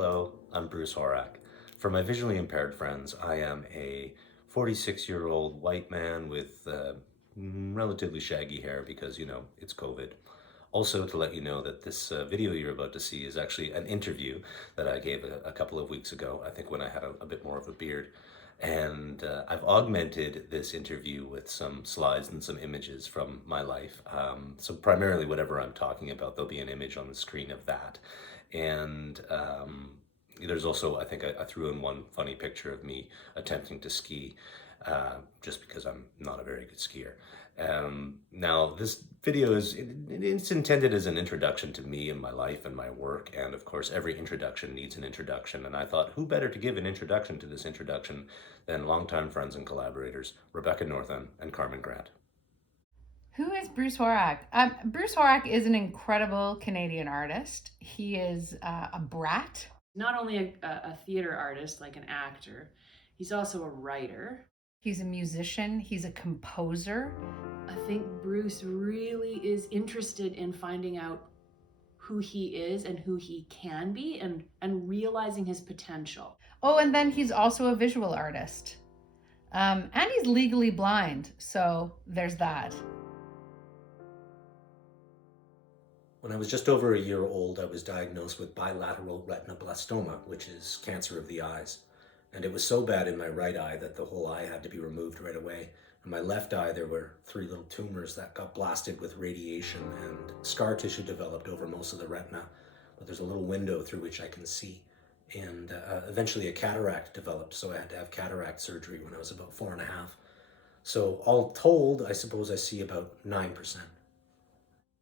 Hello, I'm Bruce Horak. For my visually impaired friends, I am a 46-year-old white man with relatively shaggy hair because, it's COVID. Also, to let you know that this video you're about to see is actually an interview that I gave a couple of weeks ago, I think when I had a bit more of a beard. And I've augmented this interview with some slides and some images from my life. So primarily whatever I'm talking about, there'll be an image on the screen of that. And there's also, I think I threw in one funny picture of me attempting to ski, just because I'm not a very good skier. Now, this video it's intended as an introduction to me and my life and my work, and of course, every introduction needs an introduction, and I thought, who better to give an introduction to this introduction than longtime friends and collaborators, Rebecca Northam and Carmen Grant. Who is Bruce Horak? Bruce Horak is an incredible Canadian artist. He is a brat. Not only a theater artist, like an actor, he's also a writer. He's a musician. He's a composer. I think Bruce really is interested in finding out who he is and who he can be and realizing his potential. Oh, and then he's also a visual artist. And he's legally blind, so there's that. When I was just over a year old, I was diagnosed with bilateral retinoblastoma, which is cancer of the eyes. And it was so bad in my right eye that the whole eye had to be removed right away. In my left eye, there were 3 little tumors that got blasted with radiation, and scar tissue developed over most of the retina. But there's a little window through which I can see. And eventually a cataract developed, so I had to have cataract surgery when I was about 4.5. So all told, I suppose I see about 9%.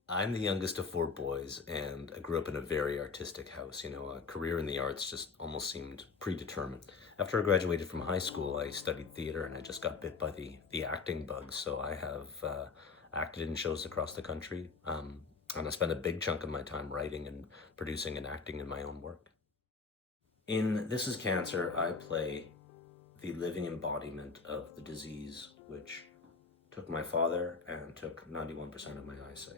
I'm the youngest of 4 boys, and I grew up in a very artistic house. A career in the arts just almost seemed predetermined. After I graduated from high school, I studied theater, and I just got bit by the acting bug. So I have acted in shows across the country, and I spent a big chunk of my time writing and producing and acting in my own work. In This Is Cancer, I play the living embodiment of the disease which took my father and took 91% of my eyesight.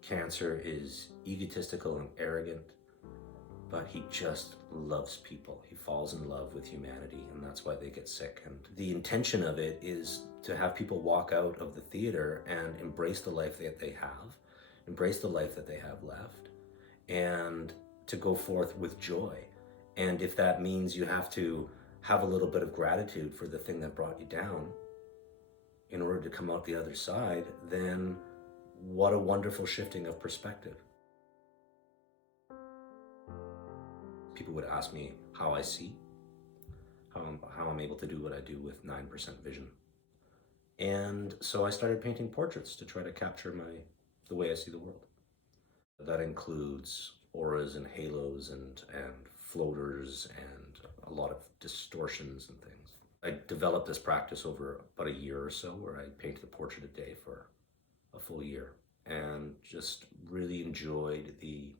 Cancer is egotistical and arrogant, but he just loves people. He falls in love with humanity, and that's why they get sick. And the intention of it is to have people walk out of the theater and embrace the life that they have, embrace the life that they have left, and to go forth with joy. And if that means you have to have a little bit of gratitude for the thing that brought you down in order to come out the other side, then what a wonderful shifting of perspective. People would ask me how I see, how I'm able to do what I do with 9% vision. And so I started painting portraits to try to capture the way I see the world. That includes auras and halos and floaters and a lot of distortions and things. I developed this practice over about a year or so, where I painted a portrait a day for a full year, and just really enjoyed the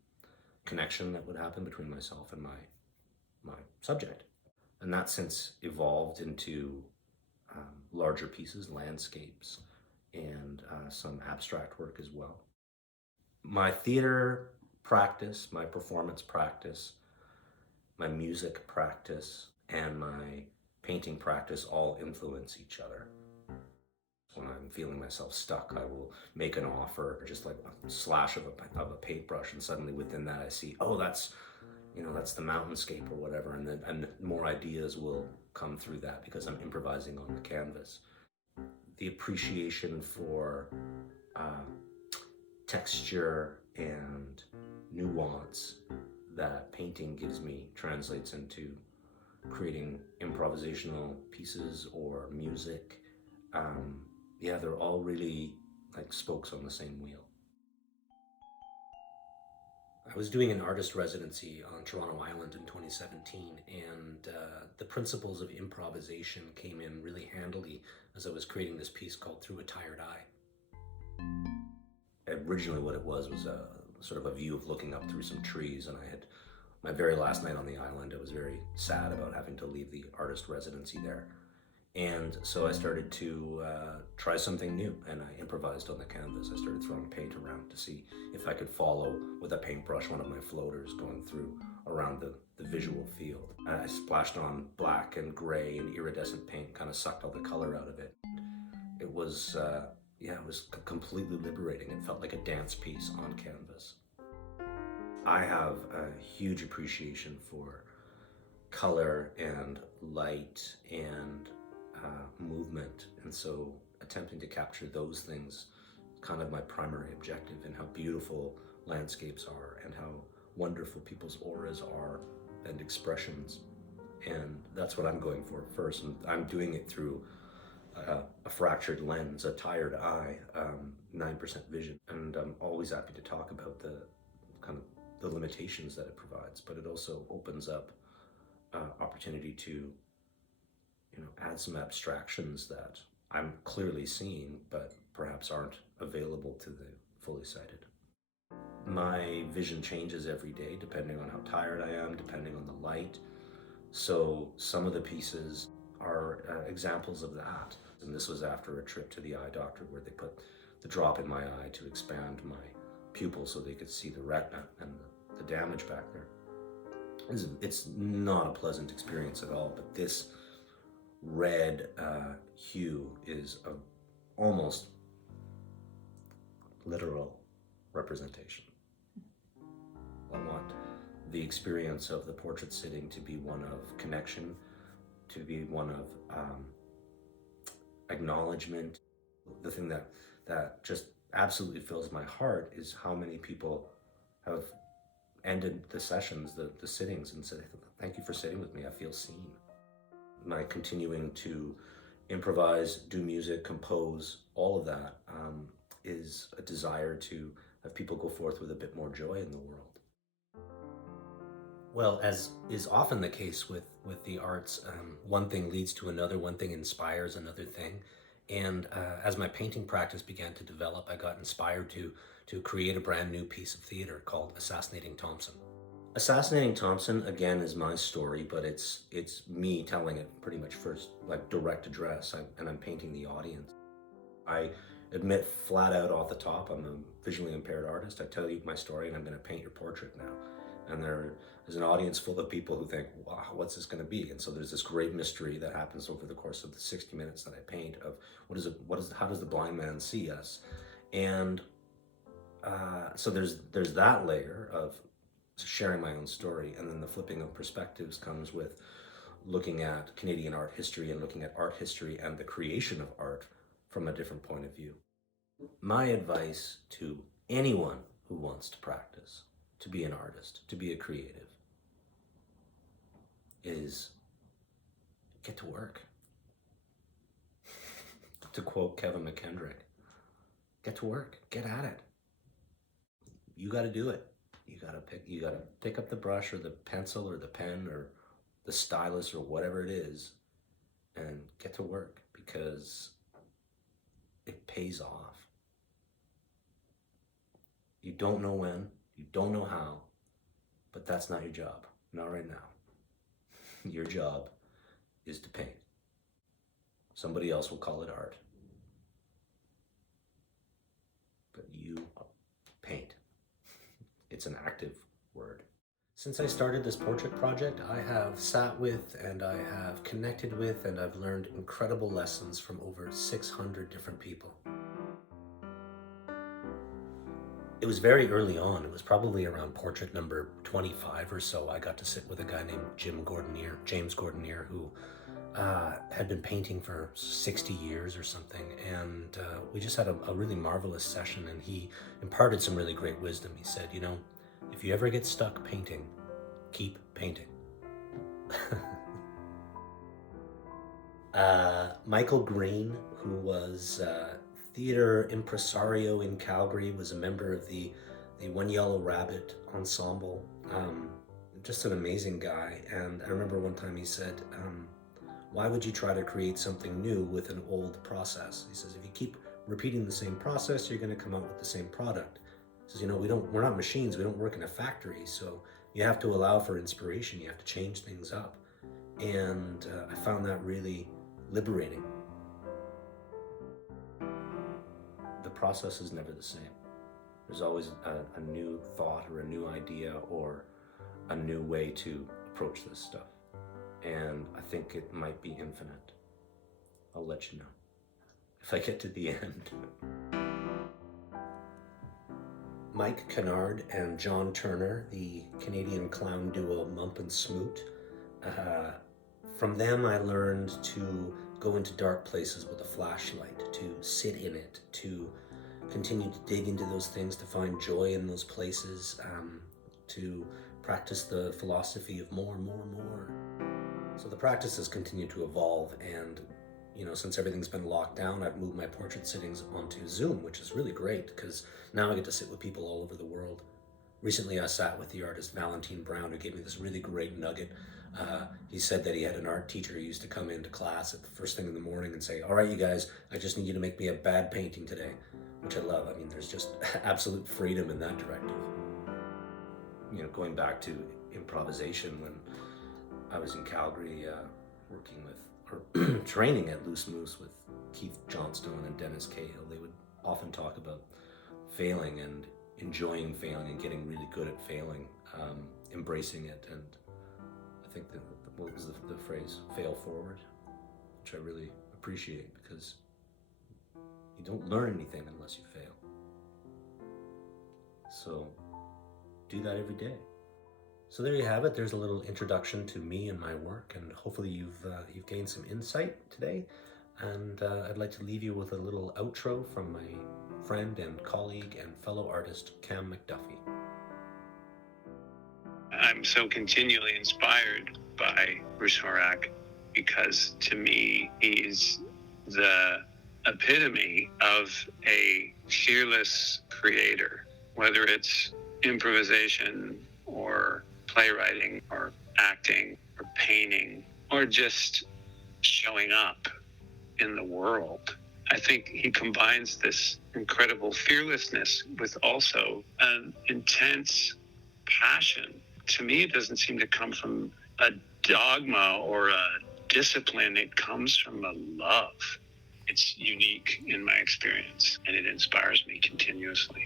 connection that would happen between myself and my subject. And that since evolved into larger pieces, landscapes, and some abstract work as well. My theater practice, my performance practice, my music practice, and my painting practice all influence each other. When I'm feeling myself stuck, I will make an offer, just like a slash of a paintbrush, and suddenly within that I see, oh, that's the mountainscape or whatever, and more ideas will come through that because I'm improvising on the canvas. The appreciation for texture and nuance that painting gives me translates into creating improvisational pieces or music. Yeah, they're all really like spokes on the same wheel. I was doing an artist residency on Toronto Island in 2017, and the principles of improvisation came in really handily as I was creating this piece called Through a Tired Eye. Originally what it was a sort of a view of looking up through some trees, and I had my very last night on the island. I was very sad about having to leave the artist residency there. And so I started to try something new, and I improvised on the canvas. I started throwing paint around to see if I could follow with a paintbrush one of my floaters going through around the visual field. I splashed on black and gray and iridescent paint, kind of sucked all the color out of it. It was, it was completely liberating. It felt like a dance piece on canvas. I have a huge appreciation for color and light and movement, and so attempting to capture those things is kind of my primary objective, and how beautiful landscapes are and how wonderful people's auras are and expressions. And that's what I'm going for first, and I'm doing it through a fractured lens, a tired eye, 9% vision, and I'm always happy to talk about the kind of the limitations that it provides, but it also opens up opportunity to add some abstractions that I'm clearly seeing, but perhaps aren't available to the fully sighted. My vision changes every day depending on how tired I am, depending on the light. So some of the pieces are examples of that. And this was after a trip to the eye doctor where they put the drop in my eye to expand my pupil so they could see the retina and the damage back there. It's not a pleasant experience at all, but this red hue is a almost literal representation. I want the experience of the portrait sitting to be one of connection, to be one of acknowledgement. The thing that just absolutely fills my heart is how many people have ended the sessions, the sittings, and said, "Thank you for sitting with me, I feel seen." My continuing to improvise, do music, compose, all of that is a desire to have people go forth with a bit more joy in the world. Well, as is often the case with the arts, one thing leads to another, one thing inspires another thing. And as my painting practice began to develop, I got inspired to create a brand new piece of theater called Assassinating Thompson. Assassinating Thompson, again, is my story, but it's me telling it pretty much first, like direct address, and I'm painting the audience. I admit flat out off the top, I'm a visually impaired artist. I tell you my story and I'm gonna paint your portrait now. And there's an audience full of people who think, wow, what's this gonna be? And so there's this great mystery that happens over the course of the 60 minutes that I paint of how does the blind man see us? And so there's that layer of sharing my own story, and then the flipping of perspectives comes with looking at Canadian art history and looking at art history and the creation of art from a different point of view. My advice to anyone who wants to practice, to be an artist, to be a creative, is get to work. To quote Kevin McKendrick, get to work, get at it. You got to do it. You gotta pick up the brush or the pencil or the pen or the stylus or whatever it is and get to work, because it pays off. You don't know when, you don't know how, but that's not your job, not right now. Your job is to paint. Somebody else will call it art, but you paint. It's an active word. Since I started this portrait project, I have sat with and I have connected with and I've learned incredible lessons from over 600 different people. It was very early on. It was probably around portrait number 25 or so. I got to sit with a guy named James Gordonier, who had been painting for 60 years or something, and we just had a really marvelous session, and he imparted some really great wisdom. He said, if you ever get stuck painting, keep painting. Michael Green, who was theater impresario in Calgary, was a member of the One Yellow Rabbit ensemble. Just an amazing guy. And I remember one time he said, why would you try to create something new with an old process? He says, if you keep repeating the same process, you're going to come out with the same product. He says, we're not machines, we don't work in a factory, so you have to allow for inspiration, you have to change things up. And I found that really liberating. The process is never the same. There's always a new thought or a new idea or a new way to approach this stuff. And I think it might be infinite. I'll let you know if I get to the end. Mike Kennard and John Turner, the Canadian clown duo Mump and Smoot. From them I learned to go into dark places with a flashlight, to sit in it, to continue to dig into those things, to find joy in those places, to practice the philosophy of more and more and more. So the practice has continued to evolve, and since everything's been locked down, I've moved my portrait sittings onto Zoom, which is really great because now I get to sit with people all over the world. Recently I sat with the artist Valentine Brown, who gave me this really great nugget. He said that he had an art teacher who used to come into class at the first thing in the morning and say, "All right, you guys, I just need you to make me a bad painting today," which I love. I mean, there's just absolute freedom in that directive. Going back to improvisation, when I was in Calgary working with, or training at Loose Moose with Keith Johnstone and Dennis Cahill, they would often talk about failing and enjoying failing and getting really good at failing, embracing it. And I think what was the phrase? Fail forward, which I really appreciate because you don't learn anything unless you fail. So do that every day. So there you have it. There's a little introduction to me and my work, and hopefully you've gained some insight today. And I'd like to leave you with a little outro from my friend and colleague and fellow artist, Cam McDuffie. I'm so continually inspired by Bruce Horak because to me, he's the epitome of a fearless creator, whether it's improvisation or playwriting or acting or painting or just showing up in the world. I think he combines this incredible fearlessness with also an intense passion. To me, it doesn't seem to come from a dogma or a discipline. It comes from a love. It's unique in my experience, and it inspires me continuously.